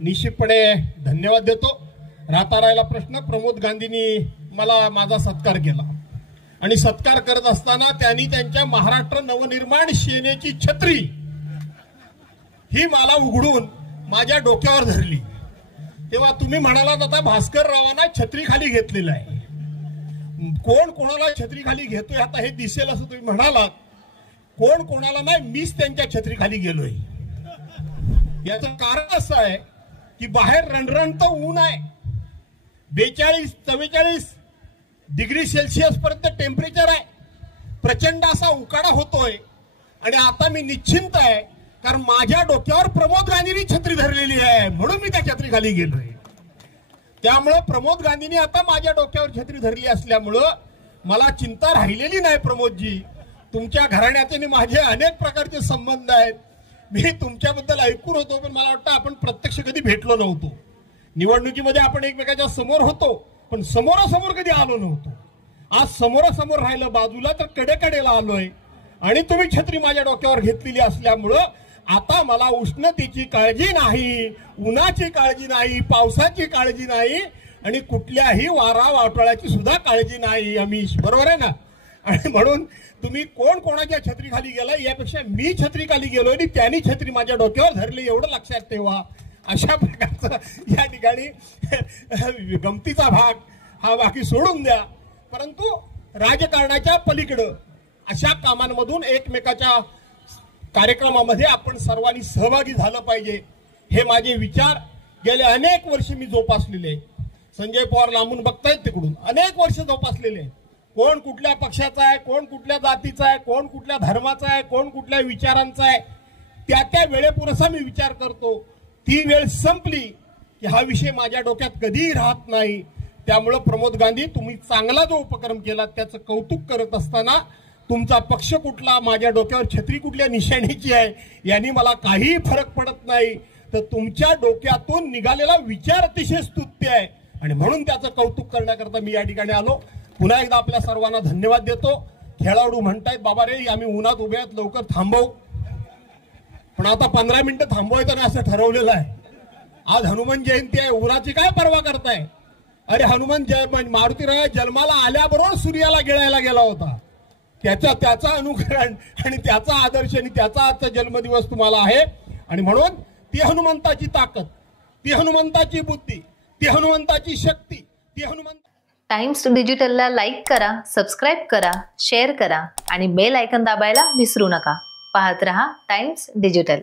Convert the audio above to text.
निश्चितपणे धन्यवाद देतो। राहता राहिला प्रश्न, प्रमोद गांधींनी मला माझा सत्कार केला आणि सत्कार करत असताना त्यांनी त्यांच्या महाराष्ट्र नवनिर्माण सेनेची छत्री ही मला उघडून माझ्या डोक्यावर धरली। तेव्हा तुम्ही म्हणालात आता भास्कर रावांना छत्री खाली घेतलेलं आहे, कोण कोणाला छत्री खाली घेतोय आता हे दिसेल असं तुम्ही म्हणालात। कोण कोणाला नाही, मीच त्यांच्या छत्री खाली गेलोय। याचं कारण असं आहे की बाहेर रणरणत ऊन आहे, 42-44 डिग्री सेल्सिअस पर्यंत टेम्परेचर आहे, प्रचंड असा उकाडा होतोय आणि आता मी निश्चिंत आहे कारण माझ्या डोक्यावर प्रमोद गांधींनी छत्री धरलेली आहे म्हणून मी त्या छत्री खाली गेलोय। त्यामुळे प्रमोद गांधींनी आता माझ्या डोक्यावर छत्री धरली असल्यामुळे मला चिंता राहिलेली नाही। प्रमोदजी, तुमच्या घराण्याचे माझे अनेक प्रकारचे संबंध आहेत, मी तुमच्याबद्दल ऐकून होतो पण मला वाटतं आपण प्रत्यक्ष कधी भेटलो नव्हतो। निवडणुकीमध्ये आपण एकमेकाच्या समोर होतो पण समोरासमोर कधी आलो नव्हतो। आज समोरासमोर राहिलं बाजूला तर कडेकडेला आलोय आणि तुम्ही छत्री माझ्या डोक्यावर घेतलेली असल्यामुळं आता मला उष्णतेची काळजी नाही, उन्हाची काळजी नाही, पावसाची काळजी नाही आणि कुठल्याही वारा वाटोळ्याची सुद्धा काळजी नाही। अमीश, बरोबर आहे ना? आणि म्हणून तुम्ही कोण कोणाच्या छत्री खाली गेला यापेक्षा मी छत्री खाली गेलो आणि त्यांनी छत्री माझ्या डोक्यावर धरली एवढं लक्षात ठेवा। अशा प्रकारचा या ठिकाणी गमतीचा भाग हा बाकी सोडून द्या, परंतु राजकारणाच्या पलीकडे अशा कामांमधून एकमेकाच्या कार्यक्रमामध्ये आपण सर्वांनी सहभागी झालं पाहिजे हे माझे विचार गेले अनेक वर्ष मी जोपासलेले। संजय पवार लांबून बघतायत तिकडून, अनेक वर्ष जोपासलेले। कोण कुठल्या पक्षाचा आहे, कोण कुठल्या जातीचा आहे, कोण कुठल्या धर्माचा आहे, कोण कुठल्या विचारांचा आहे, त्या त्या वेळेपुरसा मी विचार करतो। ती वेळ संपली की हा विषय माझ्या डोक्यात कधीही राहत नाही। त्यामुळे प्रमोद गांधी, तुम्ही चांगला जो उपक्रम केला त्याचं कौतुक करत असताना तुमचा पक्ष कुठला, माझ्या डोक्यावर छत्री कुठल्या निशाणीची आहे यांनी मला काही फरक पडत नाही, तर तुमच्या डोक्यातून निघालेला विचार अतिशय स्तुत्य आहे आणि म्हणून त्याचं कौतुक करण्याकरता मी या ठिकाणी आलो। पुन्हा एकदा आपल्या सर्वांना धन्यवाद देतो। खेळाडू म्हणतायत बाबा रे आम्ही उन्हात उभे आहेत, लवकर थांबव, पण आता 15 मिनिटं थांबवायचं नाही असं ठरवलेलं आहे। आज हनुमान जयंती आहे, उन्हाची काय पर्वा करताय? अरे हनुमान मारुतीराव जन्माला आल्याबरोबर सूर्याला गिळायला गेला होता, त्याचा अनुकरण आणि त्याचा आदर्श आणि त्याचा आजचा जन्मदिवस तुम्हाला आहे आणि म्हणून ती हनुमंताची ताकद, ती हनुमंताची बुद्धी, ती हनुमंताची शक्ती, ती हनुमंत। टाइम्स डिजिटलला लाईक करा, सबस्क्राईब करा, शेअर करा आणि बेल आयकॉन दाबायला विसरू नका। पाहत रहा टाइम्स डिजिटल।